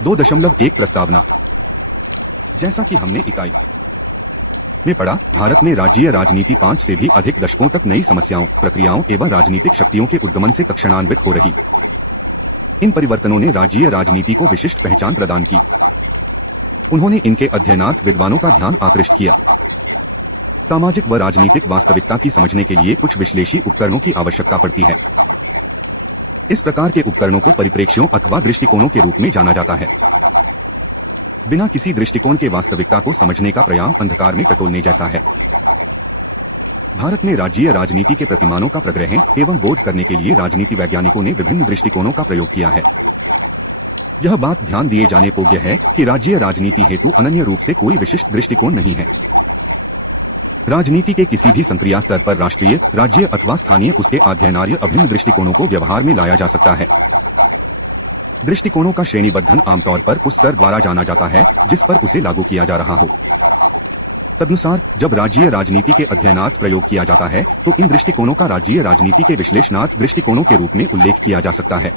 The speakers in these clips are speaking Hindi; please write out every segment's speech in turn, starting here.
2.1 प्रस्तावना। जैसा कि हमने इकाई में पढ़ा, भारत में राज्यीय राजनीति 5 से भी अधिक दशकों तक नई समस्याओं, प्रक्रियाओं एवं राजनीतिक शक्तियों के उद्गमन से तत्क्षणान्वित हो रही। इन परिवर्तनों ने राज्यीय राजनीति को विशिष्ट पहचान प्रदान की। उन्होंने इनके अध्ययनार्थ विद्वानों का ध्यान आकृष्ट किया। सामाजिक व राजनीतिक वास्तविकता की समझने के लिए कुछ विश्लेषी उपकरणों की आवश्यकता पड़ती है। इस प्रकार के उपकरणों को परिप्रेक्ष्यों अथवा दृष्टिकोणों के रूप में जाना जाता है। बिना किसी दृष्टिकोण के वास्तविकता को समझने का प्रयास अंधकार में टटोलने जैसा है। भारत में राज्यीय राजनीति के प्रतिमानों का प्रग्रहण एवं बोध करने के लिए राजनीति वैज्ञानिकों ने विभिन्न दृष्टिकोणों का प्रयोग किया है। यह बात ध्यान दिए जाने योग्य है कि राज्यीय राजनीति हेतु अनन्य रूप से कोई विशिष्ट दृष्टिकोण नहीं है। राजनीति के किसी भी संक्रिया स्तर पर राष्ट्रीय, राज्य अथवा स्थानीय उसके अध्ययनार्य अभिन्न दृष्टिकोणों को व्यवहार में लाया जा सकता है। दृष्टिकोणों का श्रेणीबद्धन आमतौर पर उस स्तर द्वारा जाना जाता है जिस पर उसे लागू किया जा रहा हो। तदनुसार जब राज्यीय राजनीति के अध्ययनार्थ प्रयोग किया जाता है तो इन दृष्टिकोणों का राज्यीय राजनीति के विश्लेषणार्थ दृष्टिकोणों के रूप में उल्लेख किया जा सकता है।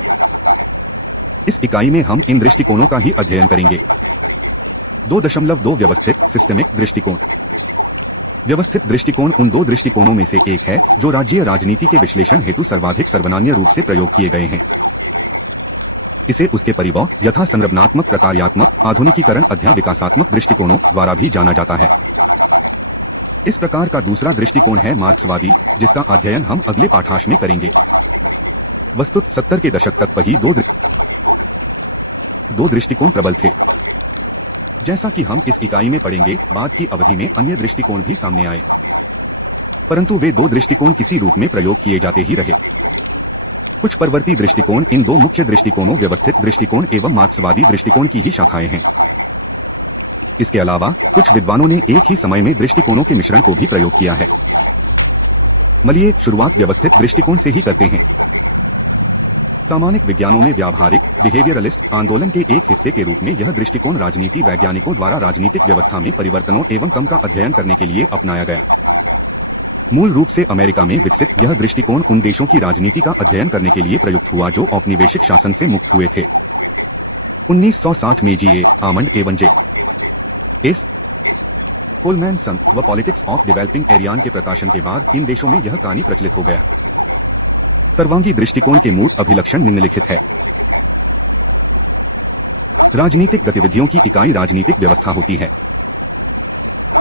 इस इकाई में हम इन दृष्टिकोणों का ही अध्ययन करेंगे। 2.2 व्यवस्थित सिस्टमिक दृष्टिकोण। व्यवस्थित दृष्टिकोण उन दो दृष्टिकोणों में से एक है जो राज्यीय राजनीति के विश्लेषण हेतु सर्वाधिक सर्वमान्य रूप से प्रयोग किए गए हैं। इसे उसके परिवार यथा संरचनात्मक, प्रकार्यात्मक, आधुनिकीकरण अध्या विकासात्मक दृष्टिकोणों द्वारा भी जाना जाता है। इस प्रकार का दूसरा दृष्टिकोण है मार्क्सवादी, जिसका अध्ययन हम अगले पाठांश में करेंगे। वस्तुत 70 के दशक तक वही दो दृष्टिकोण प्रबल थे। जैसा कि हम इस इकाई में पढ़ेंगे, बाद की अवधि में अन्य दृष्टिकोण भी सामने आए, परंतु वे दो दृष्टिकोण किसी रूप में प्रयोग किए जाते ही रहे। कुछ परवर्ती दृष्टिकोण इन दो मुख्य दृष्टिकोणों व्यवस्थित दृष्टिकोण एवं मार्क्सवादी दृष्टिकोण की ही शाखाएं हैं। इसके अलावा कुछ विद्वानों ने एक ही समय में दृष्टिकोणों के मिश्रण को भी प्रयोग किया है। चलिए शुरुआत व्यवस्थित दृष्टिकोण से ही करते हैं। सामाजिक विज्ञानों में व्यावहारिक बिहेवियरलिस्ट आंदोलन के एक हिस्से के रूप में यह दृष्टिकोण राजनीति वैज्ञानिकों द्वारा राजनीतिक व्यवस्था में परिवर्तनों एवं क्रम का अध्ययन करने के लिए अपनाया गया। मूल रूप से अमेरिका में विकसित यह दृष्टिकोण उन देशों की राजनीति का अध्ययन करने के लिए प्रयुक्त हुआ जो औपनिवेशिक शासन से मुक्त हुए थे। 1960 में G.A. आमंड एवं J.S. कोलमैन सन व पॉलिटिक्स ऑफ डेवलपिंग एरियान के प्रकाशन के बाद इन देशों में यह कहानी प्रचलित हो गया। सर्वांगी दृष्टिकोण के मूल अभिलक्षण निम्नलिखित है। राजनीतिक गतिविधियों की इकाई राजनीतिक व्यवस्था होती है।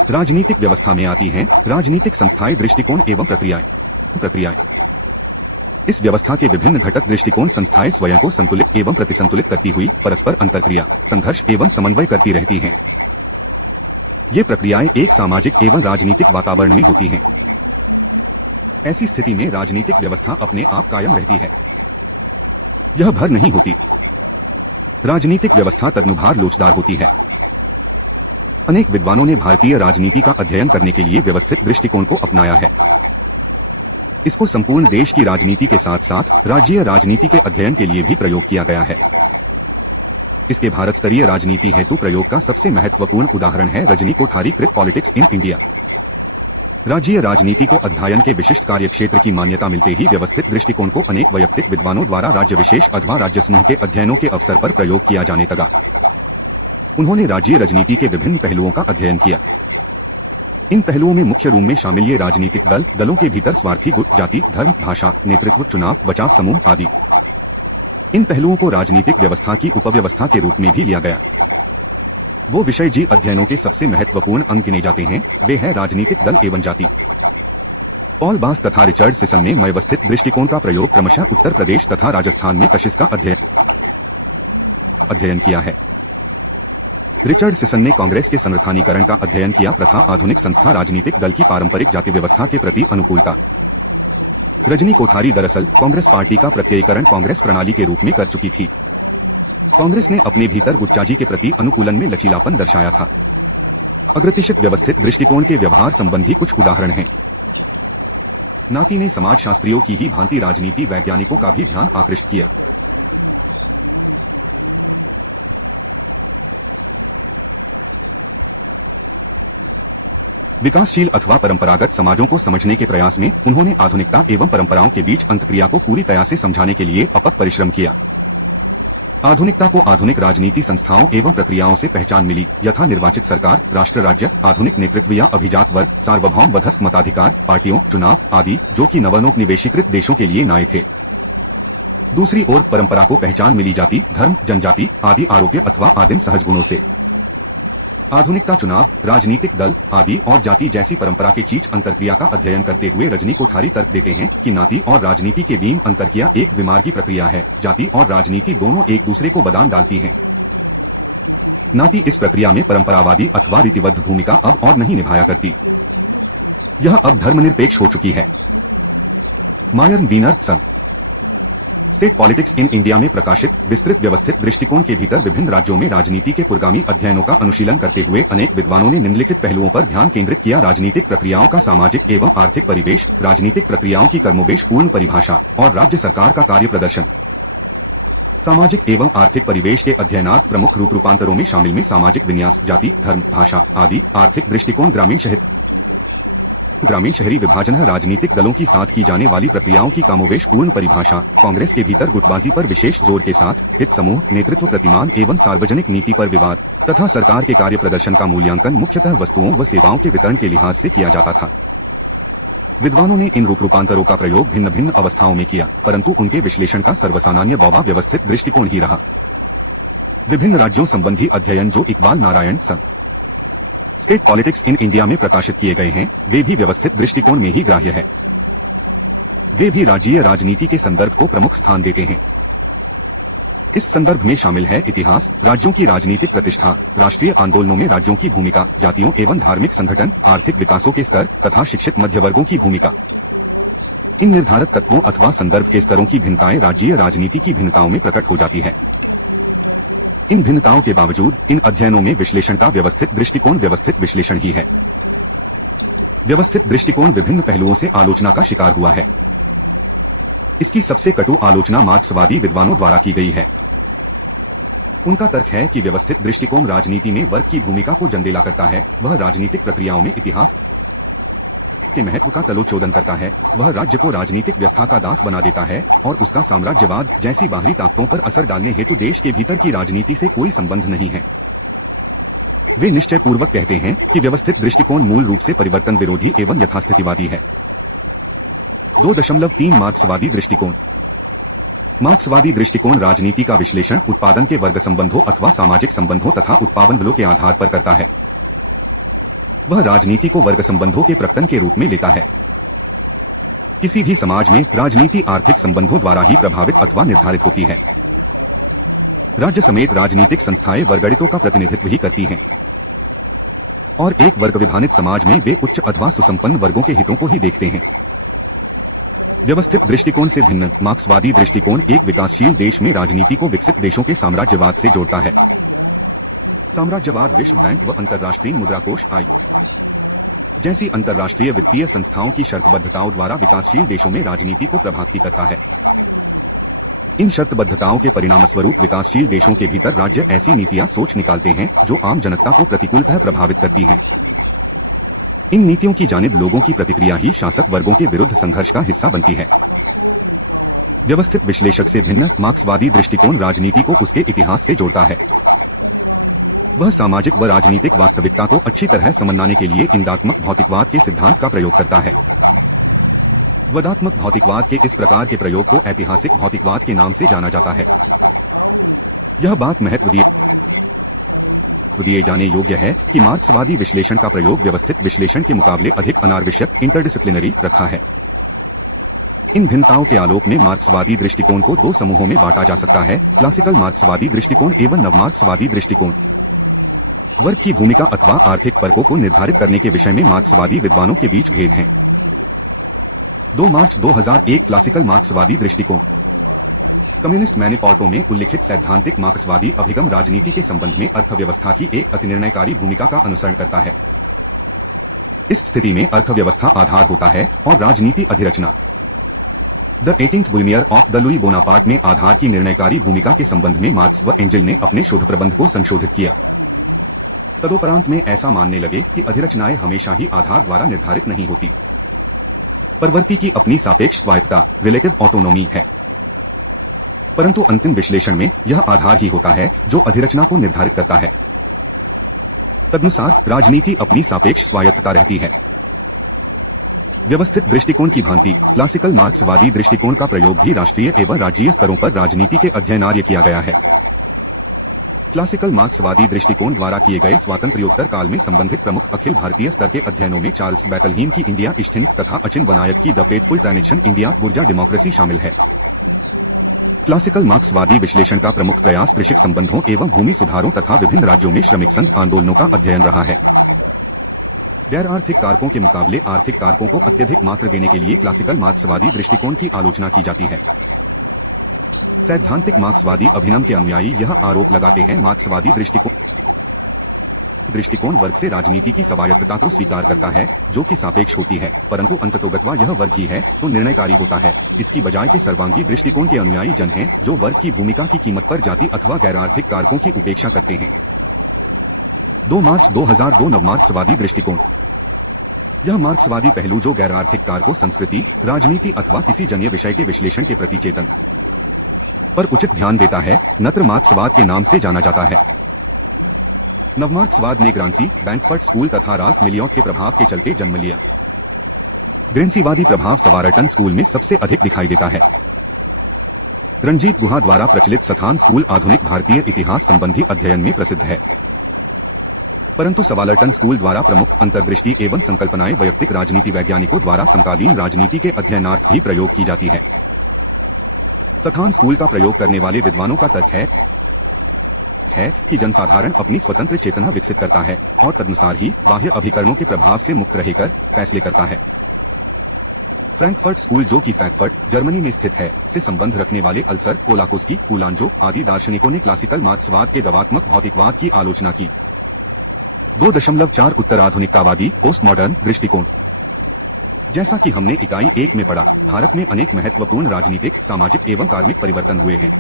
राजनीतिक व्यवस्था में आती हैं राजनीतिक संस्थाएं, दृष्टिकोण एवं प्रक्रियाएं। इस व्यवस्था के विभिन्न घटक दृष्टिकोण संस्थाएं स्वयं को संतुलित एवं प्रतिसंतुलित करती हुई परस्पर अंतरक्रिया, संघर्ष एवं समन्वय करती रहती हैं। ये प्रक्रियाएं एक सामाजिक एवं राजनीतिक वातावरण में होती हैं। ऐसी स्थिति में राजनीतिक व्यवस्था अपने आप कायम रहती है, यह भर नहीं होती। राजनीतिक व्यवस्था तदनुभार लोचदार होती है। अनेक विद्वानों ने भारतीय राजनीति का अध्ययन करने के लिए व्यवस्थित दृष्टिकोण को अपनाया है। इसको संपूर्ण देश की राजनीति के साथ साथ राज्यीय राजनीति के अध्ययन के लिए भी प्रयोग किया गया है। इसके भारत स्तरीय राजनीति हेतु प्रयोग का सबसे महत्वपूर्ण उदाहरण है रजनी कोठारी कृत पॉलिटिक्स इन इंडिया। राज्यीय राजनीति को अध्ययन के विशिष्ट कार्यक्षेत्र की मान्यता मिलते ही व्यवस्थित दृष्टिकोण को अनेक वैयक्तिक विद्वानों द्वारा राज्य विशेष अथवा राज्य समूह के अध्ययनों के अवसर पर प्रयोग किया जाने लगा। उन्होंने राज्यीय राजनीति के विभिन्न पहलुओं का अध्ययन किया। इन पहलुओं में मुख्य रूप में शामिल ये राजनीतिक दल, दलों के भीतर स्वार्थी गुट, जाति, धर्म, भाषा, नेतृत्व, चुनाव, बचाव समूह आदि। इन पहलुओं को राजनीतिक व्यवस्था की उपव्यवस्था के रूप में भी लिया गया। वो विषय जी अध्ययनों के सबसे महत्वपूर्ण अंग गिने जाते हैं, वे हैं राजनीतिक दल एवं जाति। पॉल बास तथा रिचर्ड सिसन ने व्यवस्थित दृष्टिकोण का प्रयोग क्रमशः उत्तर प्रदेश तथा राजस्थान में कशिश का अध्ययन किया है। रिचर्ड सिसन ने कांग्रेस के संवैधानिकरण का अध्ययन किया, प्रथा, आधुनिक संस्था, राजनीतिक दल की पारंपरिक जाति व्यवस्था के प्रति अनुकूलता। रजनी कोठारी दरअसल कांग्रेस पार्टी का प्रत्ययीकरण कांग्रेस प्रणाली के रूप में कर चुकी थी। कांग्रेस ने अपने भीतर गुच्चाजी के प्रति अनुकूलन में लचीलापन दर्शाया था। अग्रतिशित व्यवस्थित दृष्टिकोण के व्यवहार संबंधी कुछ उदाहरण हैं। नाती ने समाजशास्त्रियों की ही भांति राजनीति वैज्ञानिकों का भी ध्यान आकृष्ट किया। विकासशील अथवा परंपरागत समाजों को समझने के प्रयास में उन्होंने आधुनिकता एवं परंपराओं के बीच अंतक्रिया को पूरी तरह से समझाने के लिए अथक परिश्रम किया। आधुनिकता को आधुनिक राजनीति संस्थाओं एवं प्रक्रियाओं से पहचान मिली, यथा निर्वाचित सरकार, राष्ट्र राज्य, आधुनिक नेतृत्व या अभिजात वर्ग, सार्वभौम वधस्क मताधिकार, पार्टियों, चुनाव आदि, जो कि नवोपनिवेशीकृत देशों के लिए नए थे। दूसरी ओर परंपरा को पहचान मिली जाति, धर्म, जनजाति आदि आरोप्य अथवा आदिम सहज गुणों से। आधुनिकता चुनाव, राजनीतिक दल आदि और जाति जैसी परंपरा के चीज अंतरक्रिया का अध्ययन करते हुए रजनी कोठारी तर्क देते हैं कि नाती और राजनीति के बीच अंतरक्रिया एक द्विमार्गी प्रक्रिया है। जाति और राजनीति दोनों एक दूसरे को बदान डालती हैं। नाती इस प्रक्रिया में परंपरावादी अथवा रीतिबद्ध भूमिका अब और नहीं निभाया करती। यह अब धर्मनिरपेक्ष हो चुकी है। मायर वीनर सन स्टेट पॉलिटिक्स इन इंडिया में प्रकाशित विस्तृत व्यवस्थित दृष्टिकोण के भीतर विभिन्न राज्यों में राजनीति के पुर्गामी अध्ययनों का अनुशीलन करते हुए अनेक विद्वानों ने निम्नलिखित पहलुओं पर ध्यान केंद्रित किया: राजनीतिक प्रक्रियाओं का सामाजिक एवं आर्थिक परिवेश, राजनीतिक प्रक्रियाओं की कर्मोवेश पूर्ण परिभाषा और राज्य सरकार का कार्य प्रदर्शन। सामाजिक एवं आर्थिक परिवेश के अध्ययनार्थ प्रमुख रूपांतरों में शामिल में सामाजिक विन्यास, जाति, धर्म, भाषा आदि। आर्थिक दृष्टिकोण ग्रामीण शहरी विभाजन है। राजनीतिक दलों की साथ की जाने वाली प्रक्रियाओं की कामोवेश पूर्ण परिभाषा, कांग्रेस के भीतर गुटबाजी पर विशेष जोर के साथ, हित समूह, नेतृत्व प्रतिमान एवं सार्वजनिक नीति पर विवाद तथा सरकार के कार्य प्रदर्शन का मूल्यांकन मुख्यतः वस्तुओं व सेवाओं के वितरण के लिहाज से किया जाता था। विद्वानों ने इन रूपांतरों का प्रयोग भिन्न भिन्न अवस्थाओं में किया, परंतु उनके विश्लेषण का सर्वसामान्य बौबा व्यवस्थित दृष्टिकोण ही रहा। विभिन्न राज्यों संबंधी अध्ययन जो इकबाल नारायण सन स्टेट पॉलिटिक्स इन इंडिया में प्रकाशित किए गए हैं, वे भी व्यवस्थित दृष्टिकोण में ही ग्राह्य है। वे भी राज्यीय राजनीति के संदर्भ को प्रमुख स्थान देते हैं। इस संदर्भ में शामिल है इतिहास, राज्यों की राजनीतिक प्रतिष्ठा, राष्ट्रीय आंदोलनों में राज्यों की भूमिका, जातियों एवं धार्मिक संगठन, आर्थिक विकासों के स्तर तथा शिक्षित मध्यवर्गों की भूमिका। इन निर्धारक तत्वों अथवा संदर्भ के स्तरों की भिन्नताएं राज्यीय राजनीति की भिन्नताओं में प्रकट हो जाती है। इन भिन्नताओं के बावजूद इन अध्ययनों में विश्लेषण का व्यवस्थित दृष्टिकोण व्यवस्थित विश्लेषण ही है। व्यवस्थित दृष्टिकोण विभिन्न पहलुओं से आलोचना का शिकार हुआ है। इसकी सबसे कटु आलोचना मार्क्सवादी विद्वानों द्वारा की गई है। उनका तर्क है कि व्यवस्थित दृष्टिकोण राजनीति में वर्ग की भूमिका को जंदेला करता है, वह राजनीतिक प्रक्रियाओं में इतिहास के महत्व का तलोचोदन करता है, वह राज्य को राजनीतिक व्यवस्था का दास बना देता है और उसका साम्राज्यवाद जैसी बाहरी ताकतों पर असर डालने हेतु देश के भीतर की राजनीति से कोई संबंध नहीं है। वे निश्चय पूर्वक कहते हैं कि व्यवस्थित दृष्टिकोण मूल रूप से परिवर्तन विरोधी एवं यथास्थितिवादी है। 2.3 मार्क्सवादी दृष्टिकोण। मार्क्सवादी दृष्टिकोण राजनीति का विश्लेषण उत्पादन के वर्ग संबंधों अथवा सामाजिक संबंधों तथा उत्पादन बलों के आधार पर करता है। वह राजनीति को वर्ग संबंधों के प्रकटन के रूप में लेता है। किसी भी समाज में राजनीति आर्थिक संबंधों द्वारा ही प्रभावित अथवा निर्धारित होती है। राज्य समेत राजनीतिक संस्थाएं वर्गणितों का प्रतिनिधित्व ही करती हैं और एक वर्ग विभाजित समाज में वे उच्च अथवा सुसंपन्न वर्गों के हितों को ही देखते हैं। व्यवस्थित दृष्टिकोण से भिन्न मार्क्सवादी दृष्टिकोण एक विकासशील देश में राजनीति को विकसित देशों के साम्राज्यवाद से जोड़ता है। साम्राज्यवाद विश्व बैंक व अंतर्राष्ट्रीय मुद्राकोष आई जैसी अंतर्राष्ट्रीय वित्तीय संस्थाओं की शर्तबद्धताओं द्वारा विकासशील देशों में राजनीति को प्रभावित करता है। इन शर्तबद्धताओं के परिणामस्वरूप विकासशील देशों के भीतर राज्य ऐसी नीतियां सोच निकालते हैं जो आम जनता को प्रतिकूलतः प्रभावित करती हैं। इन नीतियों की जानिब लोगों की प्रतिक्रिया ही शासक वर्गों के विरुद्ध संघर्ष का हिस्सा बनती है। व्यवस्थित विश्लेषक से भिन्न मार्क्सवादी दृष्टिकोण राजनीति को उसके इतिहास से जोड़ता है। वह सामाजिक व राजनीतिक वास्तविकता को अच्छी तरह समझने के लिए इंदात्मक भौतिकवाद के सिद्धांत का प्रयोग करता है। वदात्मक भौतिकवाद के इस प्रकार के प्रयोग को ऐतिहासिक भौतिकवाद के नाम से जाना जाता है। यह बात महत्व दिए जाने योग्य है कि मार्क्सवादी विश्लेषण का प्रयोग व्यवस्थित विश्लेषण के मुकाबले अधिक अनार्विषयक इंटरडिसिप्लिनरी रखा है। इन भिन्नताओं के आलोक में मार्क्सवादी दृष्टिकोण को दो समूहों में बांटा जा सकता है: क्लासिकल मार्क्सवादी दृष्टिकोण एवं नवमार्क्सवादी दृष्टिकोण। वर्ग की भूमिका अथवा आर्थिक वर्गों को निर्धारित करने के विषय में मार्क्सवादी विद्वानों के बीच भेद हैं। 2 मार्च 2001 क्लासिकल मार्क्सवादी दृष्टिकोण। कम्युनिस्ट मैनिफेस्टो में उल्लिखित सैद्धांतिक मार्क्सवादी अभिगम राजनीति के संबंध में अर्थव्यवस्था की एक अतिनिर्णयकारी भूमिका का अनुसरण करता है। इस स्थिति में अर्थव्यवस्था आधार होता है और राजनीति अधिरचना। The 18th Brumaire of the Louis Bonaparte में आधार की निर्णयकारी भूमिका के संबंध में मार्क्स व एंजेल ने अपने शोध प्रबंध को संशोधित किया। तदोपरांत में ऐसा मानने लगे कि अधिरचनाएं हमेशा ही आधार द्वारा निर्धारित नहीं होती। प्रवृत्ति की अपनी सापेक्ष स्वायत्तता रिलेटिव ऑटोनॉमी है। परंतु अंतिम विश्लेषण में यह आधार ही होता है जो अधिरचना को निर्धारित करता है। तदनुसार राजनीति अपनी सापेक्ष स्वायत्तता रहती है। व्यवस्थित दृष्टिकोण की भांति क्लासिकल मार्क्सवादी दृष्टिकोण का प्रयोग भी राष्ट्रीय एवं राज्यीय स्तरों पर राजनीति के अध्ययनार्य किया गया है। क्लासिकल मार्क्सवादी दृष्टिकोण द्वारा किए गए स्वातंत्र्योत्तर काल में संबंधित प्रमुख अखिल भारतीय स्तर के अध्ययनों में चार्ल्स बैटलहीम की इंडिया ईस्ट हिंद तथा अचिन वनायक की द पेटफुल ट्रांजिशन इंडिया गुर्जा डेमोक्रेसी शामिल है। क्लासिकल मार्क्सवादी विश्लेषण का प्रमुख प्रयास कृषि संबंधों एवं भूमि सुधारों तथा विभिन्न राज्यों में श्रमिक संघ आंदोलनों का अध्ययन रहा है। गैर आर्थिक कारकों के मुकाबले आर्थिक कारकों को अत्यधिक मात्रा देने के लिए क्लासिकल मार्क्सवादी दृष्टिकोण की आलोचना की जाती है। सैद्धांतिक मार्क्सवादी अभिनव के अनुयायी यह आरोप लगाते हैं मार्क्सवादी दृष्टिकोण वर्ग से राजनीति की स्वायत्तता को स्वीकार करता है जो कि सापेक्ष होती है, परंतु अंततोगत्वा यह वर्ग ही है तो निर्णयकारी होता है। इसकी बजाय के सर्वांगी दृष्टिकोण के अनुयायी जन हैं जो वर्ग की भूमिका की कीमत पर जाति अथवा गैर आर्थिक कारकों की उपेक्षा करते हैं। 2 मार्च 2002 नवमार्क्सवादी दृष्टिकोण। यह मार्क्सवादी पहलू जो गैर आर्थिक कारकों संस्कृति राजनीति अथवा किसी जन्य विषय के विश्लेषण के प्रति चेतन पर उचित ध्यान देता है नत्र मार्क्सवाद के नाम से जाना जाता है। नवमार्क्सवाद ने ग्रांसी बैंकफर्ट स्कूल तथा राल्फ मिलियॉट के प्रभाव के चलते जन्म लिया। ग्रेंसीवादी प्रभाव सवारटन स्कूल में सबसे अधिक दिखाई देता है। रणजीत गुहा द्वारा प्रचलित सथान स्कूल आधुनिक भारतीय इतिहास संबंधी अध्ययन में प्रसिद्ध है, परंतु सवालर्टन स्कूल द्वारा प्रमुख अंतर्दृष्टि एवं संकल्पनाएं वैयक्तिक राजनीति वैज्ञानिकों द्वारा समकालीन राजनीति के अध्ययनार्थ भी प्रयोग की जाती है। सथान स्कूल का प्रयोग करने वाले विद्वानों का तर्क है कि जनसाधारण अपनी स्वतंत्र चेतना विकसित करता है और तदनुसार ही बाह्य अभिकरणों के प्रभाव से मुक्त रहकर फैसले करता है। फ्रैंकफर्ट स्कूल जो कि फ्रैंकफर्ट जर्मनी में स्थित है से संबंध रखने वाले अल्सर कोलाकोस्की उलांजो आदि दार्शनिकों ने क्लासिकल मार्क्सवाद के दवात्मक भौतिकवाद की आलोचना की। 2.4 उत्तराधुनिकतावादी पोस्ट मॉडर्न दृष्टिकोण। जैसा कि हमने इकाई 1 में पढ़ा, भारत में अनेक महत्वपूर्ण राजनीतिक सामाजिक एवं कार्मिक परिवर्तन हुए हैं।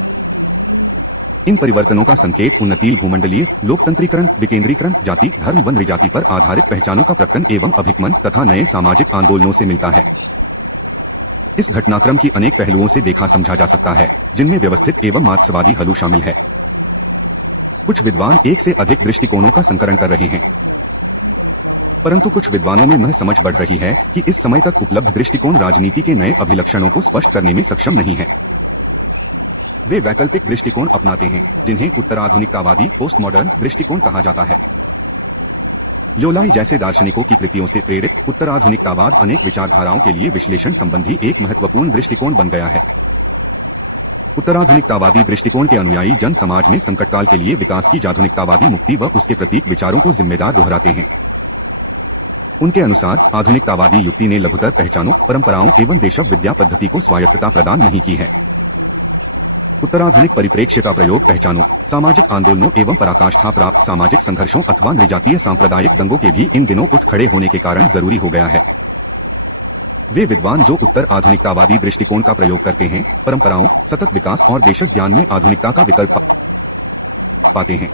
इन परिवर्तनों का संकेत उन्नतिल भूमंडलीय लोकतंत्रीकरण विकेंद्रीकरण जाति धर्म व नृजाति पर आधारित पहचानों का प्रकटन एवं अभिगमन तथा नए सामाजिक आंदोलनों से मिलता है। इस घटनाक्रम की अनेक पहलुओं से देखा समझा जा सकता है जिनमें व्यवस्थित एवं मार्क्सवादी हलू शामिल है। कुछ विद्वान एक से अधिक दृष्टिकोणों का संकरण कर रहे हैं, परंतु कुछ विद्वानों में यह समझ बढ़ रही है कि इस समय तक उपलब्ध दृष्टिकोण राजनीति के नए अभिलक्षणों को स्पष्ट करने में सक्षम नहीं है। वे वैकल्पिक दृष्टिकोण अपनाते हैं जिन्हें उत्तराधुनिकतावादी पोस्ट मॉडर्न दृष्टिकोण कहा जाता है। ल्योलाई जैसे दार्शनिकों की कृतियों से प्रेरित उत्तराधुनिकतावाद अनेक विचारधाराओं के लिए विश्लेषण संबंधी एक महत्वपूर्ण दृष्टिकोण बन गया है। उत्तराधुनिकतावादी दृष्टिकोण के अनुयायी जन समाज में संकटकाल के लिए विकास की आधुनिकतावादी मुक्ति व उसके प्रतीक विचारों को जिम्मेदार दोहराते हैं। उनके अनुसार आधुनिकतावादी युक्ति ने लघुतर पहचानों परंपराओं एवं देशव विद्या पद्धति को स्वायत्तता प्रदान नहीं की है। उत्तराधुनिक परिप्रेक्ष्य का प्रयोग पहचानों सामाजिक आंदोलनों एवं पराकाष्ठा प्राप्त सामाजिक संघर्षों अथवा नृजातीय सांप्रदायिक दंगों के भी इन दिनों उठ खड़े होने के कारण जरूरी हो गया है। वे विद्वान जो उत्तर आधुनिकतावादी दृष्टिकोण का प्रयोग करते हैं परंपराओं सतत विकास और देशज ज्ञान में आधुनिकता का विकल्प पाते हैं।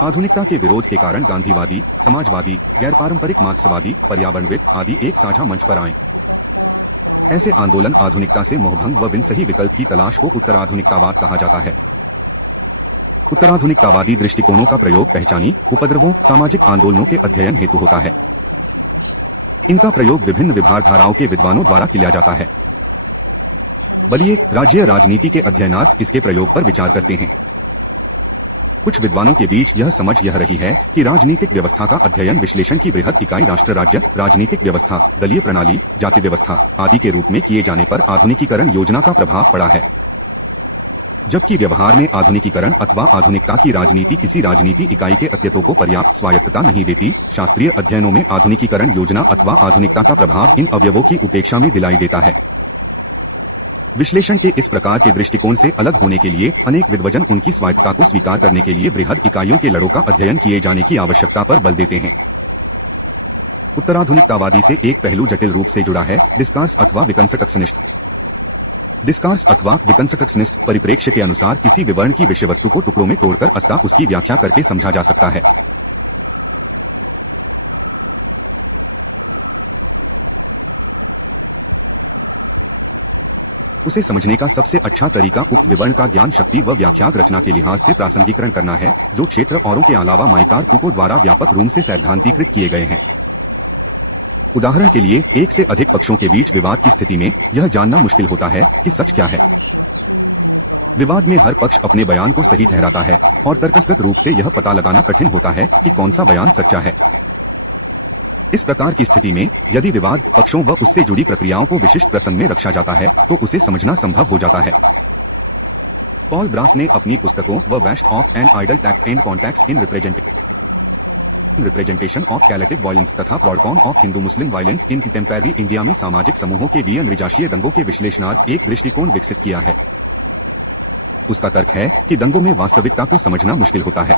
आधुनिकता के विरोध के कारण गांधीवादी समाजवादी गैर पारंपरिक मार्क्सवादी पर्यावरणविद आदि एक साझा मंच पर आए। ऐसे आंदोलन आधुनिकता से मोहभंग व बिन सही विकल्प की तलाश को उत्तराधुनिकतावाद कहा जाता है। उत्तराधुनिकतावादी दृष्टिकोणों का प्रयोग पहचानी उपद्रवों सामाजिक आंदोलनों के अध्ययन हेतु होता है। इनका प्रयोग विभिन्न विभागधाराओं के विद्वानों द्वारा किया जाता है। बलिए राज्य राजनीति के अध्ययनार्थ इसके प्रयोग पर विचार करते हैं। कुछ विद्वानों के बीच यह समझ यह रही है कि राजनीतिक व्यवस्था का अध्ययन विश्लेषण की बृहद इकाई राष्ट्र राज्य राजनीतिक व्यवस्था दलीय प्रणाली जाति व्यवस्था आदि के रूप में किए जाने पर आधुनिकीकरण योजना का प्रभाव पड़ा है, जबकि व्यवहार में आधुनिकीकरण अथवा आधुनिकता की राजनीति किसी राजनीति इकाई के अत्यतों को पर्याप्त स्वायत्तता नहीं देती। शास्त्रीय अध्ययनों में आधुनिकीकरण योजना अथवा आधुनिकता का प्रभाव इन अवयवों की उपेक्षा में दिलाई देता है। विश्लेषण के इस प्रकार के दृष्टिकोण से अलग होने के लिए अनेक विद्वजन उनकी स्वायत्तता को स्वीकार करने के लिए बृहद इकाइयों के लड़ों का अध्ययन किए जाने की आवश्यकता पर बल देते हैं। उत्तराधुनिकतावादी से एक पहलू जटिल रूप से जुड़ा है डिस्कार्स अथवा विकंस्ट्रक्शनिस्ट। डिस्कार्स अथवा विकंस्ट्रक्शनिस्ट परिप्रेक्ष्य के अनुसार किसी विवरण की विषय वस्तु को टुकड़ों में तोड़कर अस्ता उसकी व्याख्या करके समझा जा सकता है। उसे समझने का सबसे अच्छा तरीका उक्त विवरण का ज्ञान शक्ति व व्याख्याक रचना के लिहाज से प्रासंगिकरण करना है, जो क्षेत्र औरों के अलावा माइकार पुको द्वारा व्यापक रूप से सैद्धांतिकृत किए गए हैं। उदाहरण के लिए, एक से अधिक पक्षों के बीच विवाद की स्थिति में यह जानना मुश्किल होता है कि सच क्या है। विवाद में हर पक्ष अपने बयान को सही ठहराता है और तर्कसगत रूप से यह पता लगाना कठिन होता है कि कौन सा बयान सच्चा है। इस प्रकार की स्थिति में यदि विवाद पक्षों व उससे जुड़ी प्रक्रियाओं को विशिष्ट प्रसंग में रखा जाता है तो उसे समझना संभव हो जाता है। पॉल ब्रास ने अपनी पुस्तकों व west of an idol text and contexts in representation of collective violence तथा ब्रॉडकॉन of Hindu Muslim violence in contemporary India में सामाजिक समूहों के बीच नृजाशीय दंगों के विश्लेषणार्थ एक दृष्टिकोण विकसित किया है। उसका तर्क है कि दंगों में वास्तविकता को समझना मुश्किल होता है।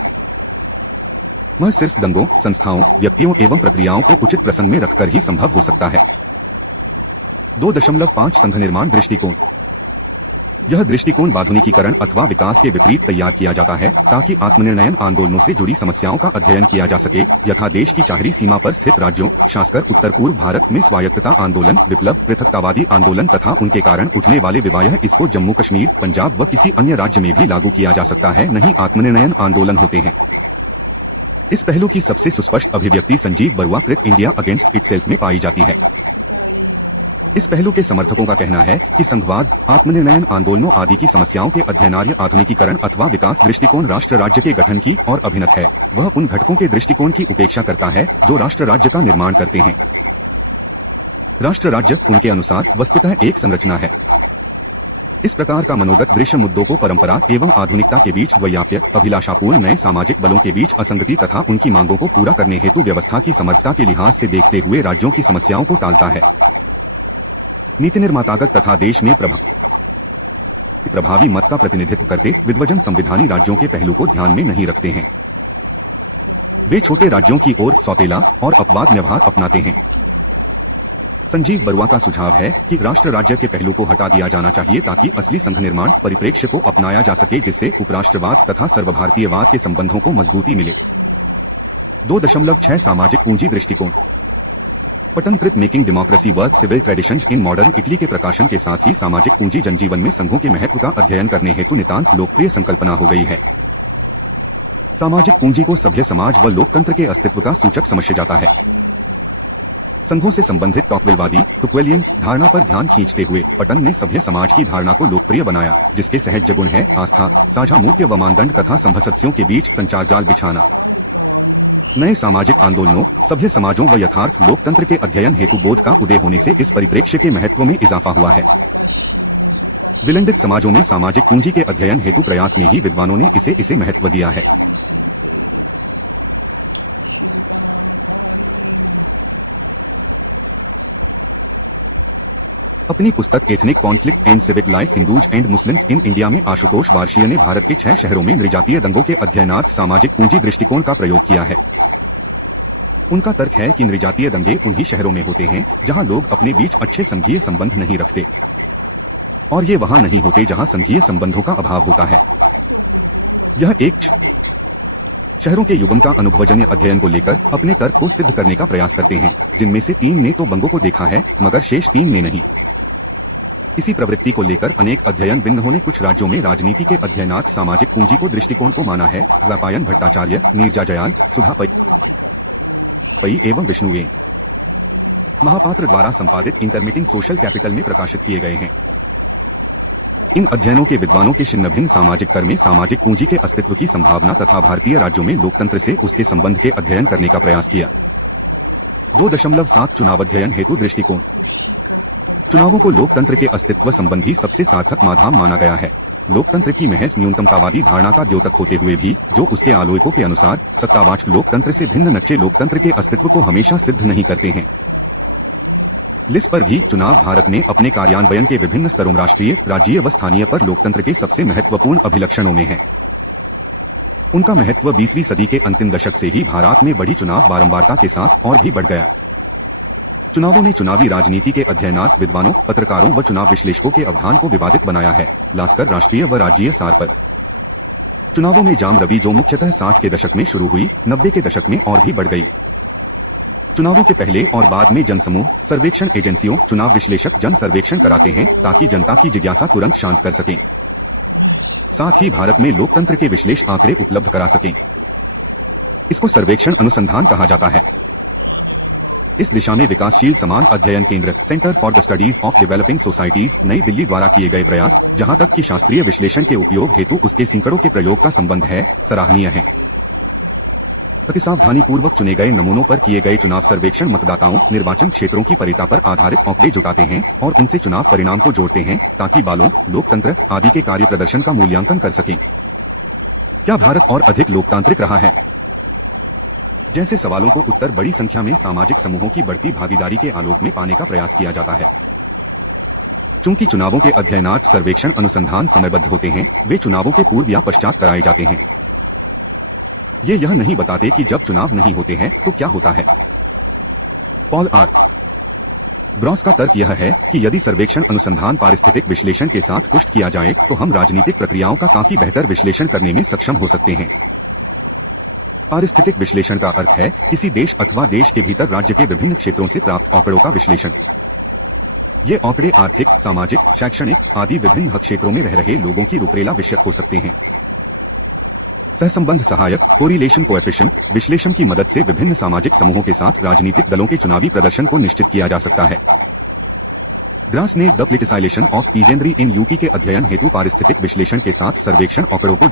वह सिर्फ दंगों, संस्थाओं, व्यक्तियों एवं प्रक्रियाओं को उचित प्रसंग में रखकर ही संभव हो सकता है। 2.5 संघ निर्माण दृष्टिकोण। यह दृष्टिकोण आधुनिकीकरण अथवा विकास के विपरीत तैयार किया जाता है ताकि आत्मनिर्णयन आंदोलनों से जुड़ी समस्याओं का अध्ययन किया जा सके, यथा देश की चाहरी सीमा पर स्थित राज्यों, खासकर उत्तर पूर्व भारत में स्वायत्तता आंदोलन, विप्लव, पृथकतावादी आंदोलन तथा उनके कारण उठने वाले विवाद। इसको जम्मू कश्मीर, पंजाब व किसी अन्य राज्य में भी लागू किया जा सकता है, नहीं आत्मनिर्णयन आंदोलन होते हैं। इस पहलू की सबसे सुस्पष्ट अभिव्यक्ति संजीव बरुआ कृत इंडिया अगेंस्ट इटसेल्फ में पाई जाती है। इस पहलू के समर्थकों का कहना है कि संघवाद, आत्मनिर्णयन आंदोलनों आदि की समस्याओं के अध्ययनार्य आधुनिकीकरण अथवा विकास दृष्टिकोण राष्ट्र राज्य के गठन की और अभिनत है। वह उन घटकों के दृष्टिकोण की उपेक्षा करता है जो राष्ट्र राज्य का निर्माण करते हैं। राष्ट्र राज्य उनके अनुसार वस्तुतः एक संरचना है। इस प्रकार का मनोगत दृश्य मुद्दों को परंपरा एवं आधुनिकता के बीच द्वैयाफ्य, अभिलाषापूर्ण नए सामाजिक बलों के बीच असंगति तथा उनकी मांगों को पूरा करने हेतु व्यवस्था की समर्थता के लिहाज से देखते हुए राज्यों की समस्याओं को टालता है। नीति निर्मातागत तथा देश में प्रभावी मत का प्रतिनिधित्व करते विद्वजन संविधानी राज्यों के पहलू को ध्यान में नहीं रखते हैं। वे छोटे राज्यों की ओर सौतेला और अपवाद व्यवहार अपनाते हैं। संजीव बरुआ का सुझाव है कि राष्ट्र राज्य के पहलू को हटा दिया जाना चाहिए ताकि असली संघ निर्माण परिप्रेक्ष्य को अपनाया जा सके, जिससे उपराष्ट्रवाद तथा सर्वभारतीयवाद के संबंधों को मजबूती मिले। 2.6 सामाजिक पूंजी दृष्टिकोण। पटनकृत making democracy work civil traditions in modern Italy के प्रकाशन के साथ ही सामाजिक पूंजी जनजीवन में संघों के महत्व का अध्ययन करने हेतु नितांत लोकप्रिय संकल्पना हो गई है। सामाजिक पूंजी को सभ्य समाज व लोकतंत्र के अस्तित्व का सूचक समझा जाता है। संघों से संबंधित टॉकविलवादी टुक्वेलियन धारणा पर ध्यान खींचते हुए पटन ने सभ्य समाज की धारणा को लोकप्रिय बनाया, जिसके सहज गुण है आस्था, साझा मूल्य व मानदंड तथा संभसदस्यों के बीच संचार जाल बिछाना। नए सामाजिक आंदोलनों, सभ्य समाजों व यथार्थ लोकतंत्र के अध्ययन हेतु बोध का उदय होने से इस परिप्रेक्ष्य के महत्व में इजाफा हुआ है। विलंडित समाजों में सामाजिक पूंजी के अध्ययन हेतु प्रयास में ही विद्वानों ने इसे महत्व दिया है। अपनी पुस्तक ethnic conflict and civic life Hindus and Muslims in India में आशुतोष वार्षिय ने भारत के 6 शहरों में नृजातीय दंगों के अध्ययनार्थ सामाजिक पूंजी दृष्टिकोण का प्रयोग किया है। उनका तर्क है कि नृजातीय दंगे उन्हीं शहरों में होते हैं जहां लोग अपने बीच अच्छे संघीय संबंध नहीं रखते, और ये वहां नहीं होते जहां संघीय संबंधों का अभाव होता है। यह एक शहरों के युगम का अनुभवजन्य अध्ययन को लेकर अपने तर्क को सिद्ध करने का प्रयास करते हैं, जिनमें से 3 ने तो बंगों को देखा है मगर शेष 3 ने नहीं। इसी प्रवृत्ति को लेकर अनेक अध्ययन भिन्न होने कुछ राज्यों में राजनीति के अध्ययनार्थ सामाजिक पूंजी को दृष्टिकोण को माना है। द्वैपायन भट्टाचार्य, नीरजा जयाल, सुधा पई एवं विष्णु ए महापात्र द्वारा संपादित इंटरमीटिंग सोशल कैपिटल में प्रकाशित किए गए हैं। इन अध्ययनों के विद्वानों के छिन्न भिन्न सामाजिक कर में सामाजिक पूंजी के अस्तित्व की संभावना तथा भारतीय राज्यों में लोकतंत्र से उसके संबंध के अध्ययन करने का प्रयास किया। 2.7 चुनाव अध्ययन हेतु दृष्टिकोण। चुनावों को लोकतंत्र के अस्तित्व संबंधी सबसे सार्थक माध्यम माना गया है। लोकतंत्र की महज न्यूनतमतावादी धारणा का द्योतक होते हुए भी जो उसके आलोचकों के अनुसार सत्तावाच लोकतंत्र से भिन्न नच्चे लोकतंत्र के अस्तित्व को हमेशा सिद्ध नहीं करते हैं। लिस्ट पर भी चुनाव भारत में अपने कार्यान्वयन के विभिन्न स्तरों राष्ट्रीय, राज्यीय व स्थानीय पर लोकतंत्र के सबसे महत्वपूर्ण अभिलक्षणों में है। उनका महत्व 20वीं सदी के अंतिम दशक से ही भारत में बढ़ी चुनाव बारंबारता के साथ और भी बढ़ गया। चुनावों ने चुनावी राजनीति के अध्ययनार्थ विद्वानों, पत्रकारों व चुनाव विश्लेषकों के अवधान को विवादित बनाया है, खासकर राष्ट्रीय व राज्यीय सार पर। चुनावों में जाम रवि जो मुख्यतः 60 के दशक में शुरू हुई, 90 के दशक में और भी बढ़ गई। चुनावों के पहले और बाद में जनसमूह, सर्वेक्षण एजेंसियों, चुनाव विश्लेषक जन सर्वेक्षण कराते हैं ताकि जनता की जिज्ञासा तुरंत शांत कर सकें। साथ ही भारत में लोकतंत्र के विश्लेष आंकड़े उपलब्ध करा सकें। इसको सर्वेक्षण अनुसंधान कहा जाता है। इस दिशा में विकासशील समान अध्ययन केंद्र centre for the studies of developing societies नई दिल्ली द्वारा किए गए प्रयास, जहां तक कि शास्त्रीय विश्लेषण के उपयोग हेतु उसके सैकड़ों के प्रयोग का संबंध है, सराहनीय है। अति सावधानी पूर्वक चुने गए नमूनों पर किए गए चुनाव सर्वेक्षण मतदाताओं, निर्वाचन क्षेत्रों की परिता पर आधारित आंकड़े जुटाते हैं और उनसे चुनाव परिणाम को जोड़ते हैं ताकि बालों, लोकतंत्र आदि के कार्य प्रदर्शन का मूल्यांकन कर सकें। क्या भारत और अधिक लोकतांत्रिक रहा है? जैसे सवालों को उत्तर बड़ी संख्या में सामाजिक समूहों की बढ़ती भागीदारी के आलोक में पाने का प्रयास किया जाता है। चूंकि चुनावों के अध्ययनार्थ सर्वेक्षण अनुसंधान समयबद्ध होते हैं, वे चुनावों के पूर्व या पश्चात कराए जाते हैं। ये यह नहीं बताते कि जब चुनाव नहीं होते हैं तो क्या होता है। Paul R. ग्रॉस का तर्क यह है कि यदि सर्वेक्षण अनुसंधान पारिस्थितिक विश्लेषण के साथ पुष्ट किया जाए तो हम राजनीतिक प्रक्रियाओं का काफी बेहतर विश्लेषण करने में सक्षम हो सकते हैं। पारिस्थितिक विश्लेषण का अर्थ है किसी देश अथवा देश के भीतर राज्य के विभिन्न क्षेत्रों से प्राप्त आंकड़ों का विश्लेषण। ये आंकड़े आर्थिक, सामाजिक, शैक्षणिक आदि विभिन्न हक क्षेत्रों में रह रहे लोगों की रूपरेखा विषयक हो सकते हैं। सहसंबंध सहायक कोरिलेशन कोएफिशिएंट विश्लेषण की मदद से विभिन्न सामाजिक समूहों के साथ राजनीतिक दलों के चुनावी प्रदर्शन को निश्चित किया जा सकता है। ग्रास ने the politicisation of peasantry in UP के अध्ययन हेतु पारिस्थितिक विश्लेषण के साथ सर्वेक्षण आंकड़ों को